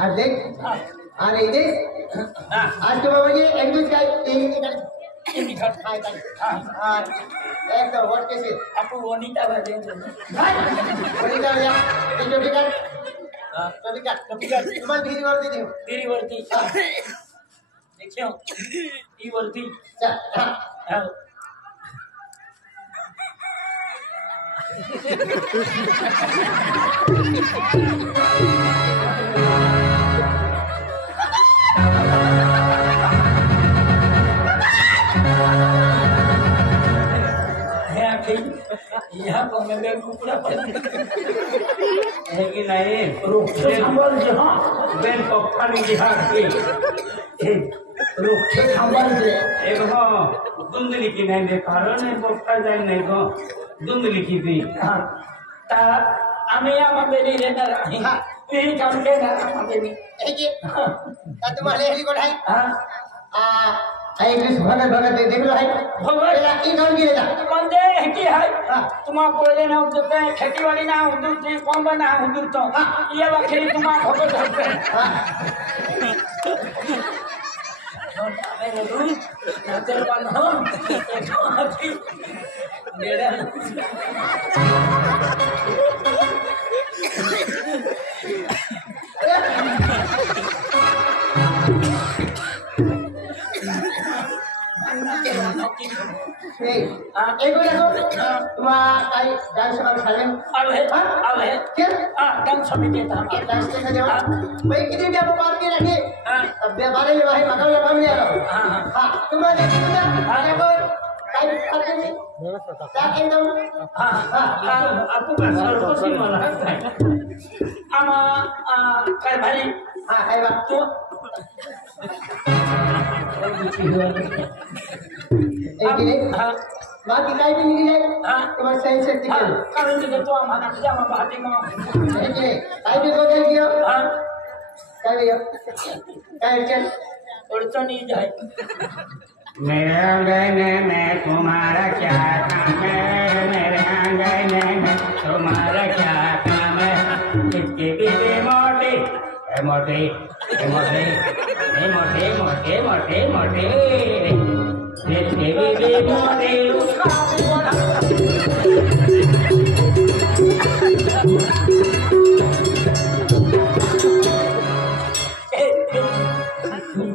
আর দেখ আর এই দেখ आज तो बाबा ये एक दूसरे का एक घट खाए था हाँ एक तो वोट कैसे आपको वनीता बजे वनीता भैया ये जो टिकट तुम्हारी धीरी वर्दी थी तेरी वर्दी देखियो ये वर्दी हाँ यहाँ पर मैं कुकड़ा पर है कि नहीं रुक संभल जे हाँ बेन पप्पानी जिहाद की रुक संभल जे एक हो दुंदली की नहीं दे कारण है पप्पा जाए नहीं को दुंदली की भी हाँ ता आम्ही या मंदिरी रहणार आहे तुम्ही काम केलं मंदिरी एक तुम्हारे हेली को ढाई हाँ एक दिस भगत भगत देख लो है भगत ये कौन की रहता मंदे है की है तुम्हा बोले ना उदते खेती वाली ना उदते कौन बना उदते तो ये वाखरी तुम्हा भगत होते मैं बोलूं नजर बन हो मेरा एक देखो तुम्हारा आई डांस का खालन अब है क्या डांस समिति था डांस देखा जाओ भाई कितनी भी आपको बात की रखिए अब व्यापारी में भाई मकान में काम नहीं आ रहा हाँ तुम्हारे देखो देखो काई करते नहीं क्या कहता हूँ आपको सर्वोसी मला आमा काय भाई हाँ काई बात तू बाकी काही भी नहीं जाए तुम्हारे सही से टिकट कारण की तो आम्हाला तुझ्या बाती मग काही भी बदल गया काय भैया काय चल थोड़ा नहीं जाए मेरे आंगन में तुम्हारा क्या काम है मेरे आंगन में तुम्हारा क्या काम है इसके बीबी मोटे मोटे मोटे मोटे मोटे मोटे मोटे इसके बीबी मोटे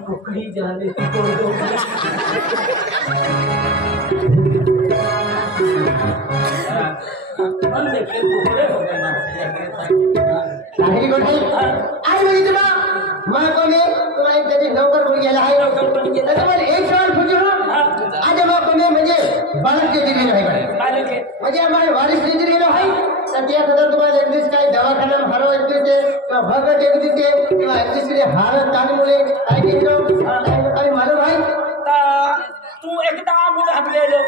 कुकड़ी जाने की कोई दो मन देखे कुकड़े हो गए ना साहिल गोटी आई मेरी जमा मैं को ने तुम्हारे जैसे नौकर बन गया है नौकर बन गया तुम्हारे एक सवाल पूछो आज मैं को ने मुझे बालक के दिले नहीं भाई बालक के मुझे हमारे वारिस के दिले नहीं भाई सत्या सदर तुम्हारे इंग्लिश का दवाखाना में हरो एक दिन से भगत एक दिन से इंग्लिश के हारत कानी मुले आई के लो आई मारो भाई ता तू एकदा बुढ़ा ले लो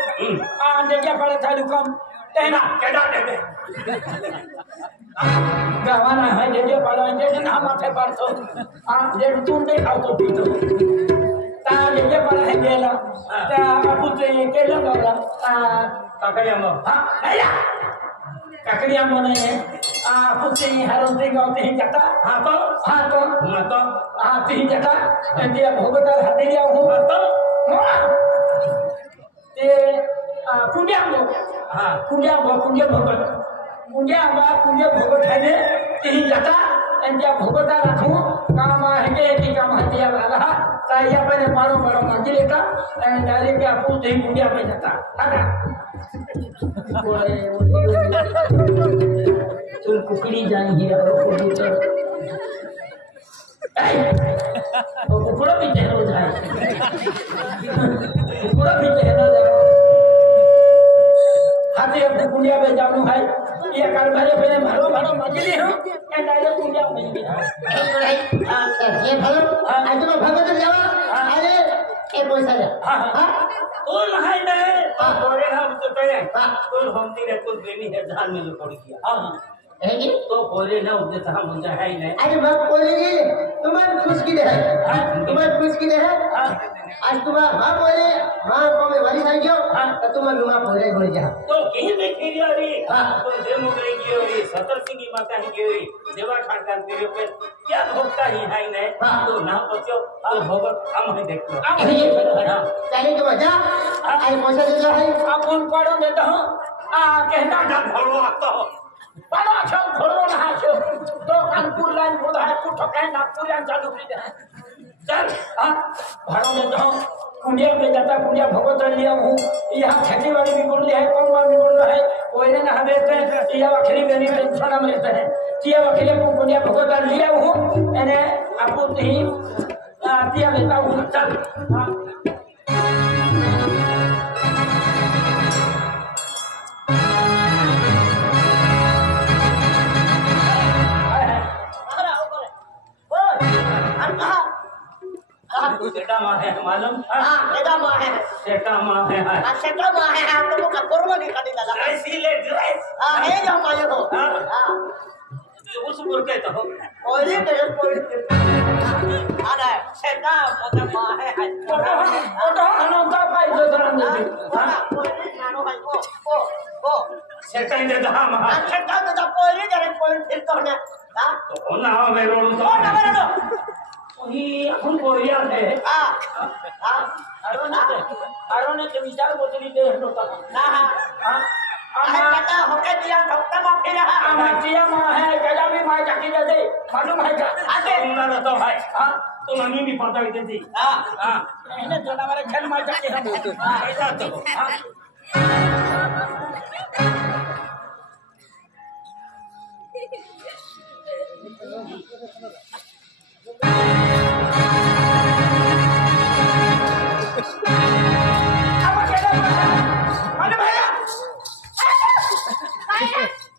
आ जगह पड़े था लुकम कहना केडा दे दे गावाना है जगह पड़े जे ना माथे पर तो आ जे तू दे खाओ तो पी तो ता जगह पड़े है गेला ता बापू ते केलो गला आ काकरिया मो हां आया काकरिया मो नहीं है आ पुते हरों ते गाते ही जाता हां तो तीन जाता जे भोगता हाथे लिया हो तो ते कुंडिया भगत खाने तीन जाता एंजा भगता रखू काम है कि काम हतिया वाला ताया पहले मारो मंजिल का डायरेक्ट आपको तीन कुंडिया में जाता हटा तुम कुकड़ी जाएंगे कबूतर कुकड़ा भी चहरो जाए कुकड़ा भी चहरो जाए हाथी अपने कुंडिया में जाऊँ है ये कारभारी पहले भरो मजली हो क्या डायरेक्ट कुंडिया में ये भलो आज मैं भगत जावा अरे ए पैसा जा हां तो नहीं नहीं तोरे हम तो कहे तो हम तेरे कुछ देनी है धान में पड़ गया हां है की तो बोले ना उद्देश हा म्हणजे आहे नाही अरे मग बोले गेले तुम्हाला खुश की है तुम्हाला खुश की है आज तुम्हारा मां बोले मां को मैं वाली साई गयो तो तुम्हारा मां बोले बोल जा तो कहीं देखी रे तो दे मोगरे की रे सतर सिंगी माता ही की देवा ठाकर तेरे पे क्या भोगता ही है नहीं तो ना बच्चो तो भोग हम ही देखो चले तो जा आई पैसा दे है अपन पढ़ो देता हूं कहता ना भरो आता हो पढ़ो छो भरो ना छो तो कानपुर लाइन बोधा है कुछ कहीं नागपुर लाइन चालू की दे चल भाड़ो देता हूं कुंडिया में जाता कुंडिया भगवत लिया हूं यहां खेती बाड़ी भी बोल है कौवा भी बोल रहा है ओने ना हमें तो या आखिरी में टेंशन में रहते हैं किया वकील को कुंडिया भगवत लिया हूं मैंने आपको नहीं दिया लेता हूं चल सेटा मां है मालूम एदा मां है सेटा मां है सेटा मां है तुम का कोरमा नहीं कर देला ऐसी ले ड्रेस है जो मायो हो उस मुर्के तो ओले ड्रेस कोई अरे सेटा मोटा मां है ओटा अनंता पाई जो धरन दे ओले नानो है ओ सेटा दे दा मां सेटा तो कोई जरे कोई फिर तो ना तो ना मेरो तो ना मेरो ही अपन बोलिया है अरुण के विचार बोतली दे होता ना अरे बेटा होके दिया डॉक्टर मां फिर माटिया मां है गला भी मां जाके दे मालूम है क्या आते उना तो है तो ननी भी पता ही थी इन्हें जानवर खेल मार जाके हम ऐसा तो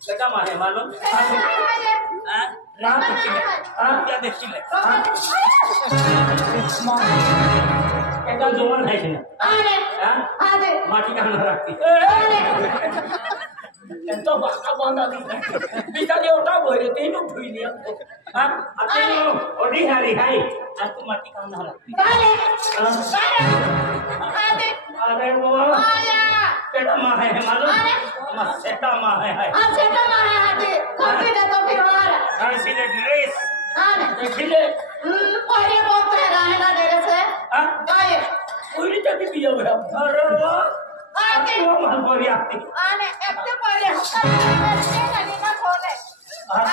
सेटा मां है मालूम राम क्या देखी ले एका जोवन है ना अरे माटी का ना रखती तो बाका बांधा दी बिचा दे उठा बोले तीनों ठुई लिया अरे ओडी हरी हाई आज तू माटी का ना रखती अरे वो सेटा मां है मालूम सेटा मां है सेटा मां है हाथी कॉफी दे तो फिर हमारा ऐसी ले ड्रेस देखिले पहले बहुत रहना देने से गाय पूरी तक पिया हुआ अरे वाह आगे वो मन बोली आती आने एकते पहले हम नहीं ना खोले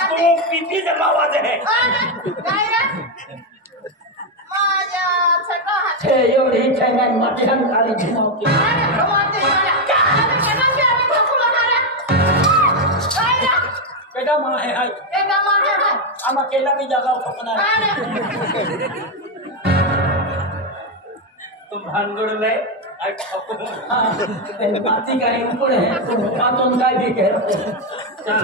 तो पीती जमा आवाज है आने गाय रे माया सेटा छे योरी छेंगा माटी हम काली घुमाओ के आने भगवान से मारा आने केना के आने भकुला मारा गाय रे बेटा मां है हाय एका मां है हम अकेला भी जगह ठोकना आने तुम भांगड़ ले माती का ऊपर है तो बातों का भी कहते हैं चल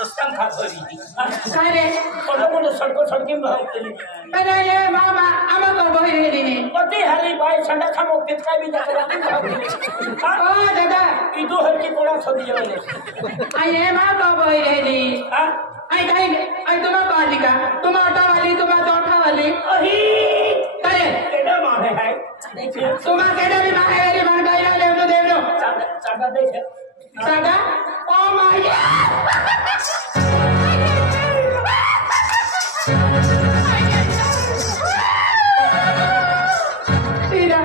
रस्तम खासरी सारे छोटे सड़कों सड़की में भागते हैं अरे ये मामा आमा को बही रे दीनी पति हरी भाई संडा खामो कितना भी जाकर ओ दादा इदो हर की कोड़ा छोड़ी जाने ये मां को बही रे दी हां आई तुम्हारा पाली का तुम्हारा ऑटो वाली तुम्हारा चौथा वाली अही करे केडा मां है तुम्हारा केडा भी मां है रे मां गाय ले तो देव लो चागा देख सागा ओ माया तीरा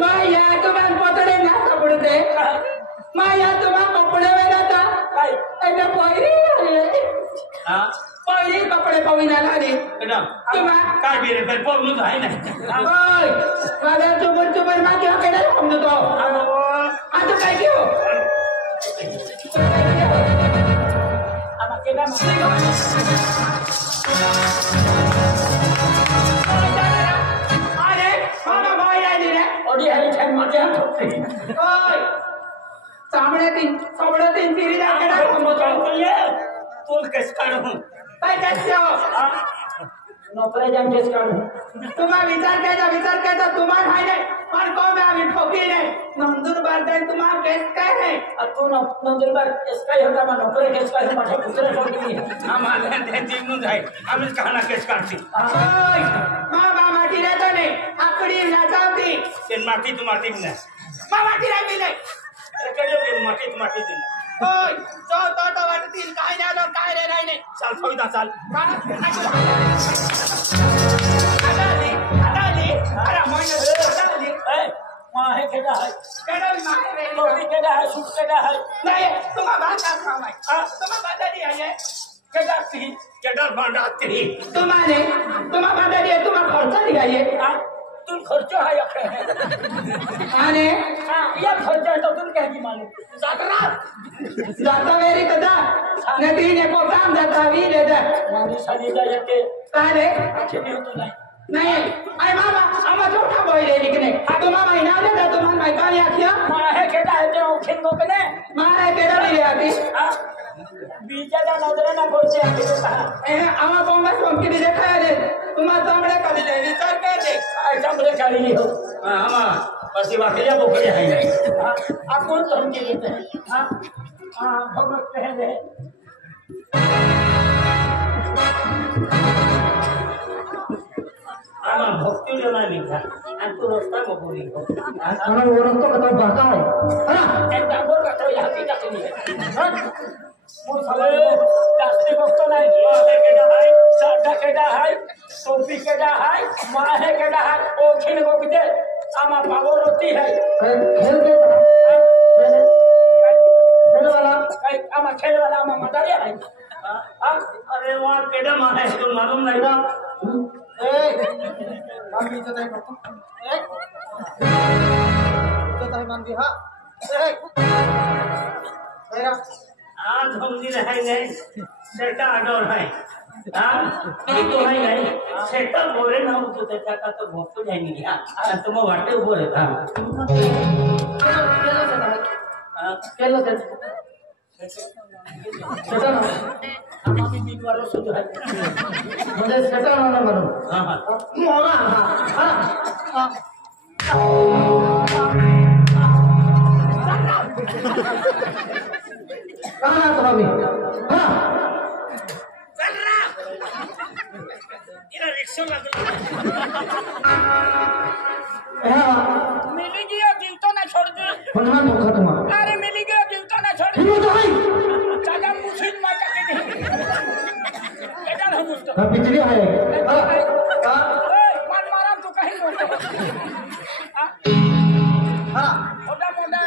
माया तुम्हारा पोतड़े ना कपड़े माया तुम्हारा कपड़े में रहता भाई ऐसा पहिरी हां पहिरी कपडे पविना लागे केडा तुम्हा काय बेरे पर पगलू है ना ओय माझा चुबर मागे केडा समजतो आता काय केव हम अकेला अरे मामा भाई आली रे और ये हरी छन माटी हम ठोकते हैं ओय सामने तीन तीन तीन जा केडा हम तो ये तोल कैसे कर हूं काय करते हो नोकऱ्या जांकेच काढू तुम्हा विचार केला तुम्हा खाय नाही पण कोण आम्ही ठोकी नाही नंदुरबार जाय तुम्हा केस काय नाही तू नंदुरबार केस काय होता मग नोकऱ्या केस काय माझ्या कुत्र्या ठोकी आम्हाला त्यांची म्हणून जाईल आम्हीच कहाणा केस काढते माटी राहतो नाही आकडी नाचावती ते माती तू माती नाही माटी राहिली नाही माती दे होय तो वाटतील काय नाही काय नाही चाल फौदा चाल माहे केला आहे टोपी केला आहे सूट केला आहे नाही तुम्हा भाषा काम आहे तुम्हा बदली आहे केला ती केडर भांडाती तुम्हा बदली आहे तुम्हा खर्च दिलाय तू खर्च आहे आणि या खर्च आहे तर तुला काय मालूम जाता वेरी कदा नदीने को काम जाता वीर दा माणूस आली जाते काय रे खेळी होतो नाही अरे मामा आम्हा छोटा बोले निकने तो मामा इना दे तो मामा काय काय आखिया माहे केला आहे ते ओखिन गोकने मारे केला दिले आधी बीजाला नजरे ना बोलते आहे आम्हा बोंबा सोमकी दिले काय दे तुम्हा चांगले का दिले विचार काय दे काय चांगले काढली हो आम्हा पसी वाकल्या बोकडी आहे नाही आपण धमकी देते भगवत कहे दे आम्हा भक्तीला नाही लिखा आणि तू रस्ता बघून आम्हा ओरतो कथा बाका आहे एक डांबर काढतो या की टाकली मग सगळे जास्ती बघतो नाही केला आहे साधा केला आहे टोपी केला आहे माहे केला आहे ओखीन बघते आम्हा पावर होती है खेल के काही आम्हा खेळवाला आम्हा म्हातारी आहे अरे वा केडा माहे तुला मालूम नाही ना मामी इज्जत आहे करतो इज्जत आहे मानवी हा आज हमनी रहाय नाही सेटा आडोर आहे तो आहे नाही सेटा बोरे ना होतो त्याच्या आता तो भोगतो जाईनी घ्या आता मग वाटे उभं राहता केलं आम्ही बिनवारो सुद्धा आहे म्हणजे सेटा होणार म्हणून मोरा कहा तो अभी रिक्षा मिली गया जीवतो ना छोड़ दे भगवान मुखा तुम्हारा अरे मिली गया जीवतो ना छोड़ ठीक है चाचा मुझे माता के नहीं बेटा हम उसको बिजली है मन मारा तू कहीं हाँ मोटा मोटा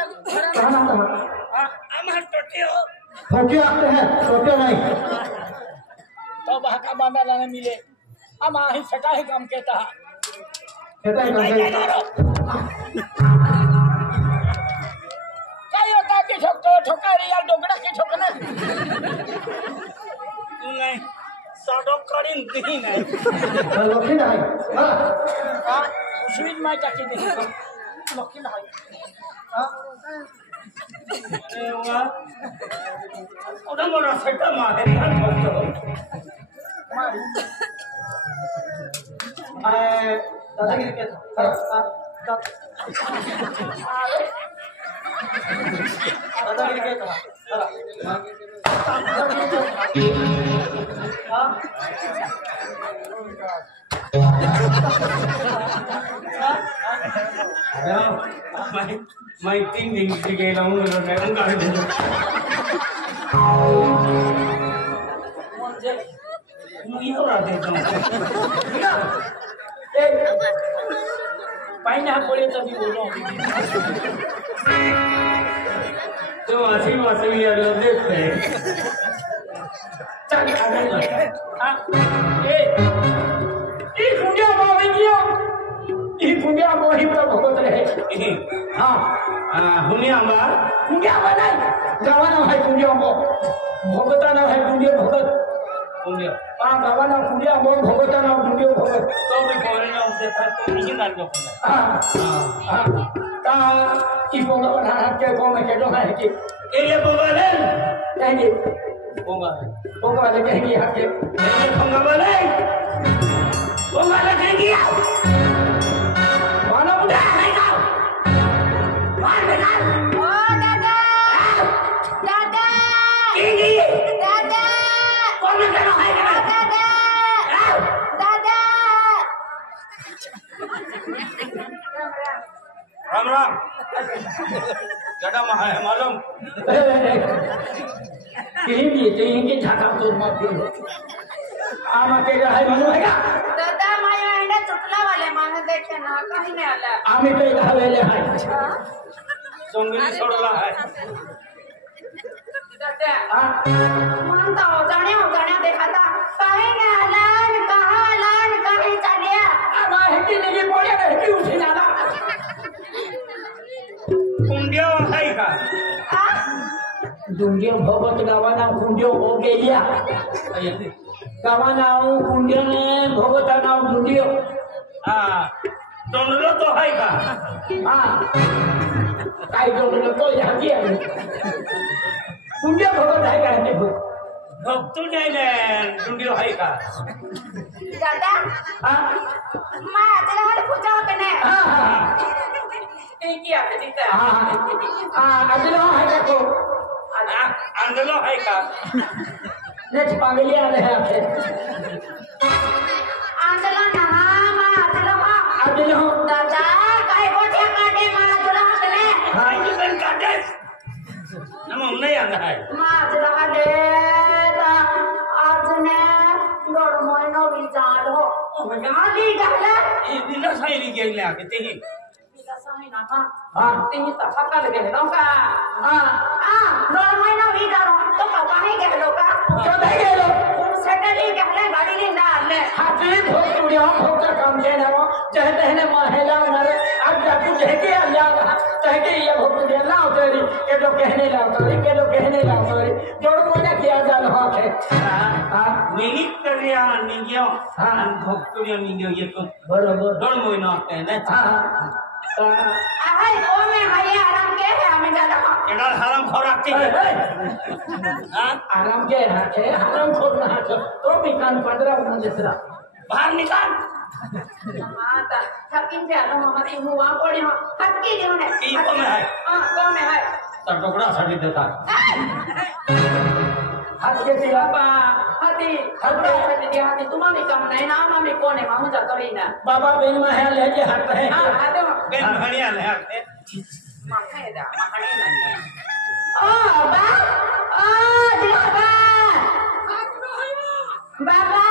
कहना तुम्हारा आम्हा टोटे हो ठोके आते हैं ठोके नहीं तो भाका बांधा लाने मिले हम आही सटा ही काम कहता है कहता है काय होता की ठोकतो ठोकारी या डोकड़ा की ठोकना तू नाही साडो करीन दी नाही लोखी नहीं हाँ उस्मीन माय टाकी दे लोकी ना अरे वा उडा मोरा सेटा माहे पण ठोकतो मैं दादागिरी के दादागिरी के मैं तीन दिन की गेला म्हणून नाही गाडी दे म्हणजे मुयो राहते पाहिजे पडे तर मी बोलू तो अशी वाचवी आलो देखते कुंडिया मोही पर भगत रहे हाँ हुनिया बा कुंडिया बनाई गावाना है कुंडिया मो भगता ना है कुंडिया भगत हुनिया गावाना कुंडिया मो भगता ना कुंडिया भगत तो भी बोले ना उसे था तो नहीं डाल दो ता की पोंगा बना के को में के दो है कि ये बोले थैंक यू वाले कहेंगे आके पंगा वाले वो वाला कहेंगे मानो मुझे मार बेटा ओ दादा दादा कहेंगे दादा कौन है दादा दादा राम राम जड़ा महा है मालूम कहेंगे झाका तो मत दे आमा के है मनु है दादा माया एंडा चुटला वाले माने देखे ना कहीं नहीं आला आमी पे हवेले है सोंगली छोड़ला है दादा हां मन तो जाने देखा था कहीं नहीं आला कहीं चलिया आमा है कि नहीं बोले है कि उठी नाला कुंडिया है का दुंगे भगत गावाना कुंडियो हो गेलिया गावाना कुंडियो ने भगत नाव दुंडियो हां दोनों तो है का हां काय दोनों तो यहाँ की है कुंडियो भगत है का नहीं भक्त नहीं ने कुंडियो है का दादा हां मैं चला वाले पूछा कने हां ये क्या है दीदा हां अगला है को अंदलो है का नेक्स्ट पागलिया रहे आपसे आंदोलन हाँ अगला दादा काय गोठे काटे मारा जुला हसले हां ये बन काटे हम नहीं आना है मारा हले आज ने लोड मोइनो विचार हो गाली गहला ये दिन साइली गेले आके ते ही सही ना हां हां तेनी तफका लगे नो का हां लोड मोइनो विचार हो तो काहे गहलो का तो दे गेलो सेटली गहले गाड़ी ले डाले हाथी भोग तुड़िया भोग का काम देना वो चाहते हैं महिला मारे अब जाके कहके अल्लाह कहके ये भोग तुड़िया लाओ तेरी के लोग कहने लाओ तेरी जोड़ को ना किया जा रहा है हां मिनी करिया निगियो हां भक्तुरिया निगियो ये तो बरोबर दोन मोइनो आते हैं ना हाय ओ में भैया आराम के है हमें दादा एडा हराम खोराक के हां आराम के है आराम खोल रहा तो भी कान पदरा उन जैसा बाहर निकाल माता थकिन से आलो मामा ती हुआ पड़ी हो थकी दियो ने की को में है हां को में है तो टुकड़ा साड़ी देता हाथ के सिवा हाथी हाथी दिया हाथी तुम्हारी कम नहीं ना मामी कोने मामू जा करी ना बाबा बेन में है लेके हाथ है हां आदो बेन भणिया ले आते माखे दा माखणी नहीं ओ बा ओ दिया बाबा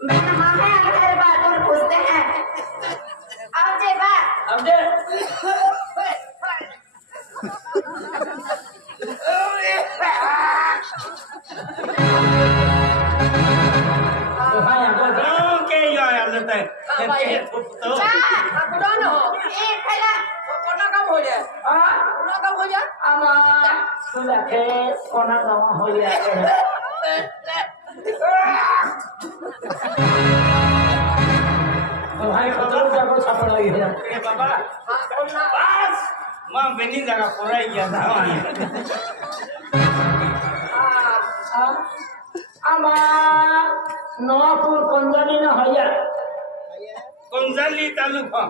मैं मामे हर बात और पूछते हैं अब जे बा अब दे ओके यो यार देता है तो दोनों एक पहला कोना कब हो जाए कोना कब हो जाए आमा सुला के कोना गावा हो गया भाई खतर जाको छापड़ लगी है ए बाबा बस मां बेनी जगह पूरा गया था आमा नवापुर कंजाली ना हया कंजाली तालुका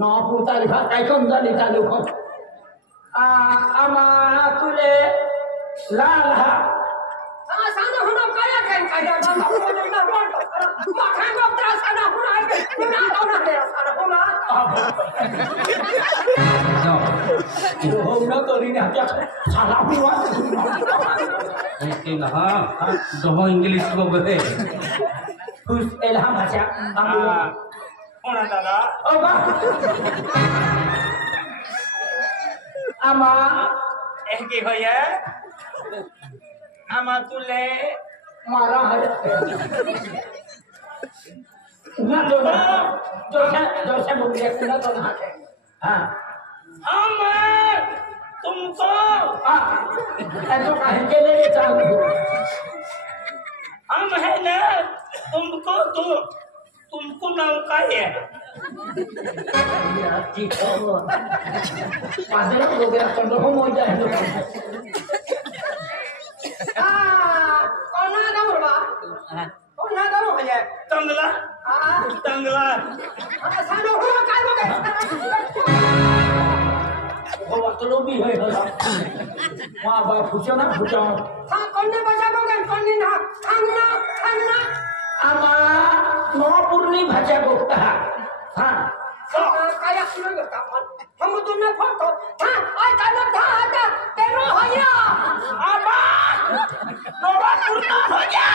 नवापुर तालुका काय कंजाली तालुका आमा तुले लाल हा सांगा होना काय काय माखा को त्रास ना होना ना होना रे सारा होना जो होना तो री ना क्या साला हुआ ऐसे ना दो इंग्लिश को बोले कुछ एलहा भाषा होना दादा ओ बा आमा एक की भैया आमा तुले मारा है ना जो से बोल दिया ना तो ना है हां हम तुमको ऐसा कहे के लिए चाहूँ हम है ना तुमको तो तुमको नाम का है जी तो पादला हो गया तो लोग हो जाए कौन ना गाँव बा कौन ना गाँव हो जाए तंगला तंगला सानो हो काय हो गए वो वक्त लोग भी है वहाँ बा पूछो ना पूछो हाँ कौन ने बचा बोगे कौन ने ना खाना आमा नवापुरनी भाषा बोलता है हाँ काया सुनो बेटा हम तुमने फोटो हाँ आज चलो था तेरो हो गया आमा नवापुर ना हो जा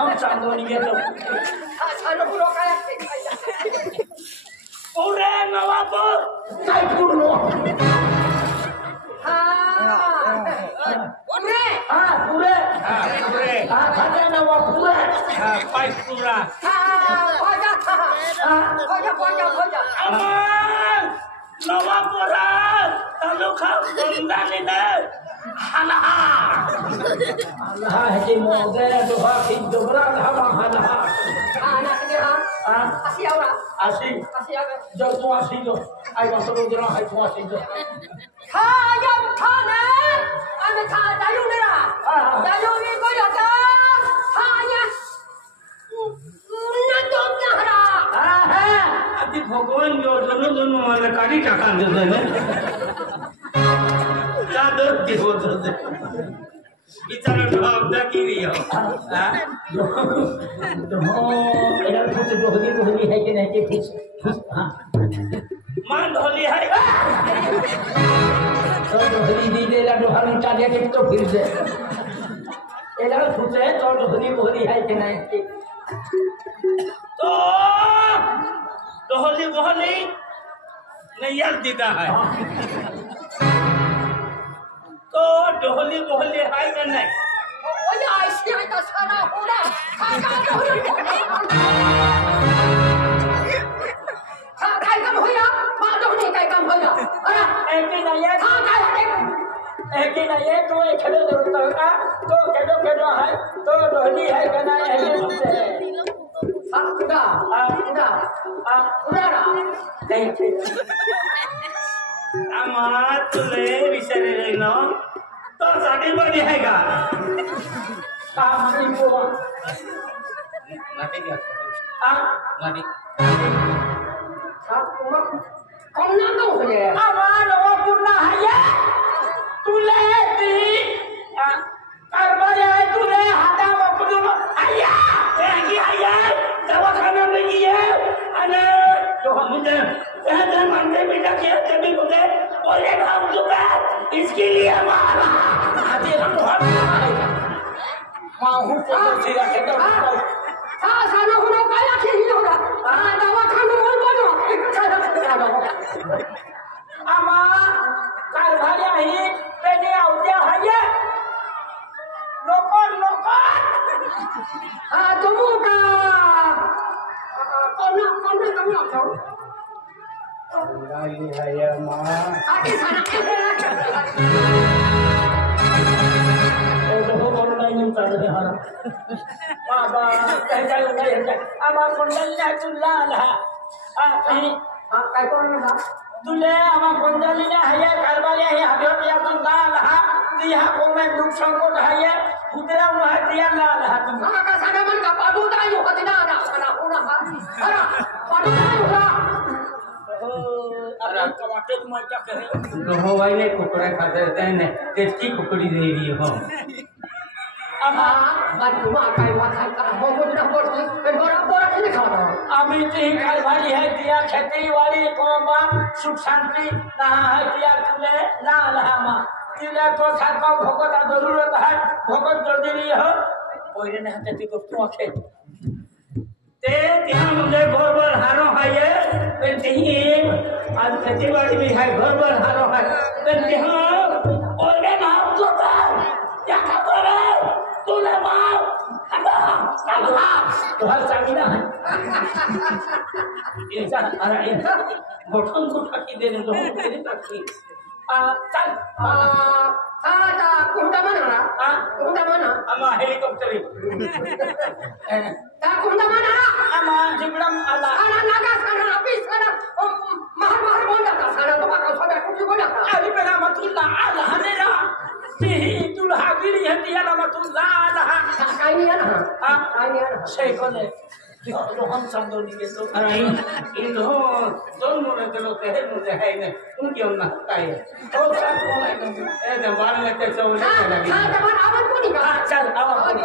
हम चांदोनी के तो हाँ सानो पूरा काया पूरे नवापुर नाइपुर लो पूरे खाते नवापुर पाइप पूरा aman Nowapura taluka Bundalina halaha halaha di moge doha hidobra hama halaha anak dia asih orang asih jauh tu asih tu ai masuk dulu ai tu asih tu kaya kana ame kaya dayu nera dayu ni kau ada hanya nadok nahra अभी भगवान जो दोनों वाले काटी टाका देते हैं क्या दर्द की होता है बिचारा ढाब दा की रही हो यार कुछ ढोली है कि नहीं कि कुछ हाँ मान ढोली है तो ढोली दी दे ला ढोली चाहे कि तो फिर से यार कुछ है तो ढोली है कि नहीं कि तो ढोली बोली नहीं यार देता है तो ढोली बोली है कि नहीं oh ya isi kita sana hula kai kam hoya ma do ni kai kam hoya ara एक ना ये ha kai एक ना ये तो एक खेलो जरूरत है तो खेलो है तो ढोली है कि नहीं है ये पूछे sudah नहीं आमार तुले विचारे रही ना तो साड़ी बड़ी है का मनी को नाटी क्या नाटी kau nak tahu ke dia aman Nowapurna haya tule di karbarya tule hada Nowapurna haya lagi ayat दवाखाना में ये अने तो हम मुझे कहते मानते बेटा क्या कभी मुझे बोले हम चुका इसके लिए हमारा आते हम तो माहू को सिरा के तो sana hula kaya kini hoga dawa kanu mau bodo ama karbarya hi pene audia haya lokon tunggu ka kau nak kamu nak tahu Lagi haya ma Adi sana तो बोल रहा है चल रहे हैं मां बा कह जाए ama kondalnya tulal ha ini kai kau nak तुले ama kondalnya haya karbarya hi habib ya tulal ha dia komen duk sangkut haya putra muhatiya lal ha tu ka sana man ka padu tayo ka tinana sana una ha ara padu tayo ka अरे टमाटर में क्या करे तो हो भाई ने कुकड़ा खाते रहते हैं टेस्टी कुकड़ी दे रही हो ban cuma kai wa kai ka mau nak buat borak ini kau अभी तीन घर भाई है दिया खेती वाली कोमा सुख शांति कहाँ है दिया तुले ना लहामा दिले तो खाका भगत जरूरत है भगत जल्दी हो कोई नहीं हते को तू आखे ते यहाँ मुझे गोबर हारो है ये पेंटिंग आज खेती बाड़ी भी है गोबर हारो है पेंटिंग और मैं नाम तो क्या खबर है तूने मार तो हर चाबीना है ये अरे ये घोटन को ठाकी देने तो हम तेरे तक चल आता कुंडा म्हणा कुंडा म्हणा आम्हा हेलिकॉप्टर त्या कुंडा म्हणा आम्हा जिकडं आला साना नागा साना अभी साना महार महार बोल जाता साना तुम्हाला सगळ्या कुठे बोल जाता आली पेला मग तुला आला हनेरा ती तुला हा गिरी हंदी याला मग तुला आला काय नाही ना काय नाही शेकोने रोहन समजून घेतो अरे इथं दोन मुलं लोक हे मुलं आहे ना तू घेऊन ना काय तो सांग कोण आहे बाळाच्या चौल आवाज कोणी का चल आवाज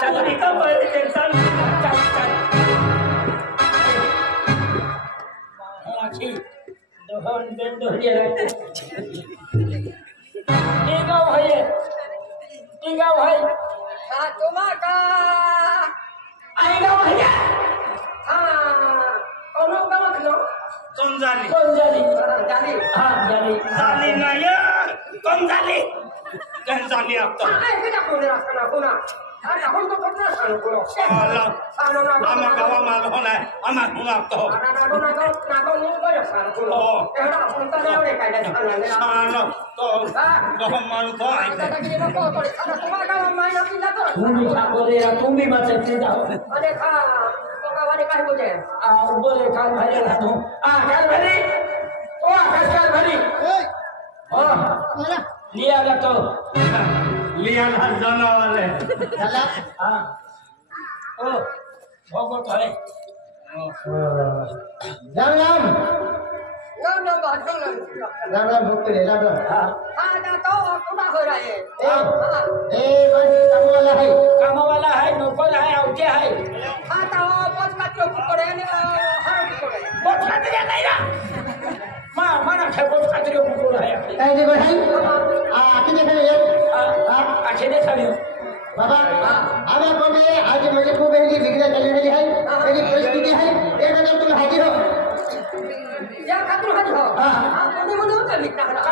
चल एका पहिले चल चल दोहन बेन दोहरी गाव आहे तुम्हाला आई गाव आहे कोण गावातलो कोण झाली कोण झाली झाली झाली नाही कोण झाली काय झाली आता आम्हा गावा माल होणार आम्हा गुणावतो तुम्ही ठाकोरे तुम्ही बचायचे जाऊ काय बोलते बोले काल भरी राहतो काल भरी ओ आकाश काल भरी हो लिया जातो लिया जनावर ओ भोगत आहे राम राम राम राम भक्त रे राम राम कामावाला आहे नोकर आहे अवटे आहे बोट खात्री नाही ना मला खेळबोट खात्री कुकुर आहे काय ते बघाई किती खाली आखे दे खाली बाबा आम्ही कोणी आज म्हणजे खूप वेगळी विघ्न चाललेली आहे वेगळी परिस्थिती आहे एक हजार तुला हाजी हो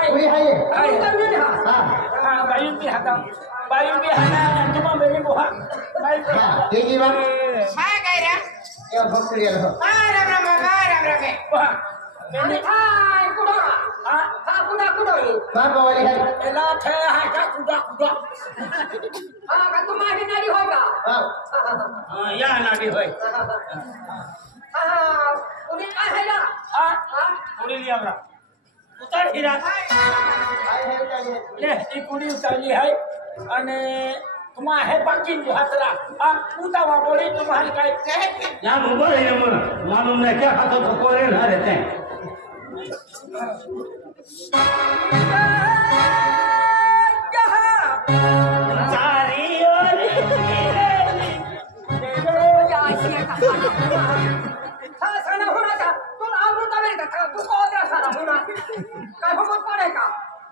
पुरी आहे बायून बी हाता तुम्हा बेबी बुहा ते की बाप काय काय रे तेव्हा भक्त रे हो बुहा बाप बावाली आहे एला थे हाय का कुडा कुडा या नाडी होय पुढे लिया उतर हिरा ले ती पुडी उतरली आहे आणि तुम्हा हे बाकी हातला उतावा बोली तुम्हाला काय या उभं आहे मालूम नाही क्या हातात कोरे ना रहते सारी ओर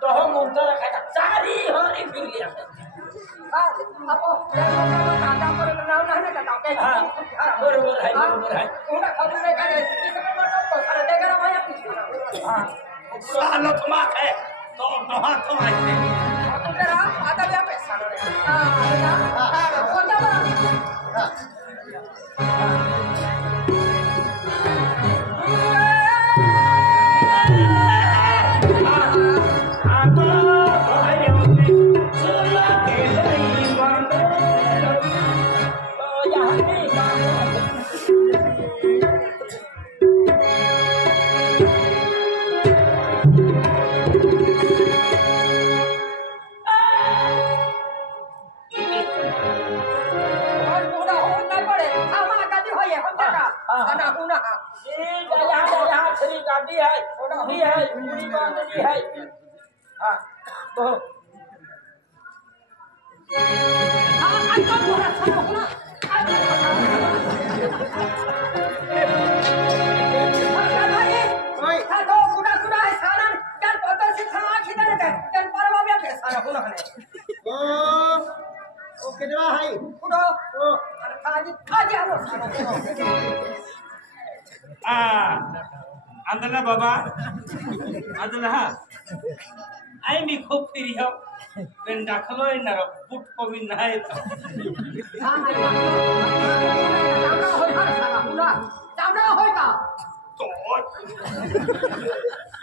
तो हो मुंतर खायचा चारी हरी फिरली बरोबर आहे सालो तुमा है तो हाथ मारते गाड़ी है पूरी है पूरी बांधनी है हाँ तो अंदर बाबा अंदर हा आई मी खूप फिरी हो पण दाखलो येणार बुट कमी नाही तो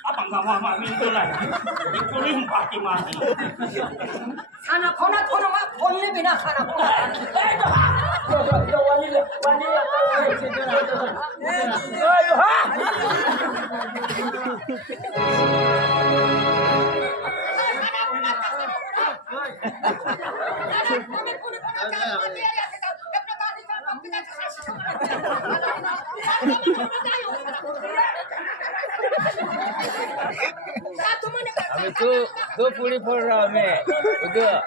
Apa nggak mau mami itu lagi? Diculik mati. Sana kona kona mak boleh bina sana kona. wali ayo ha Hame tu puri por rame. Udah.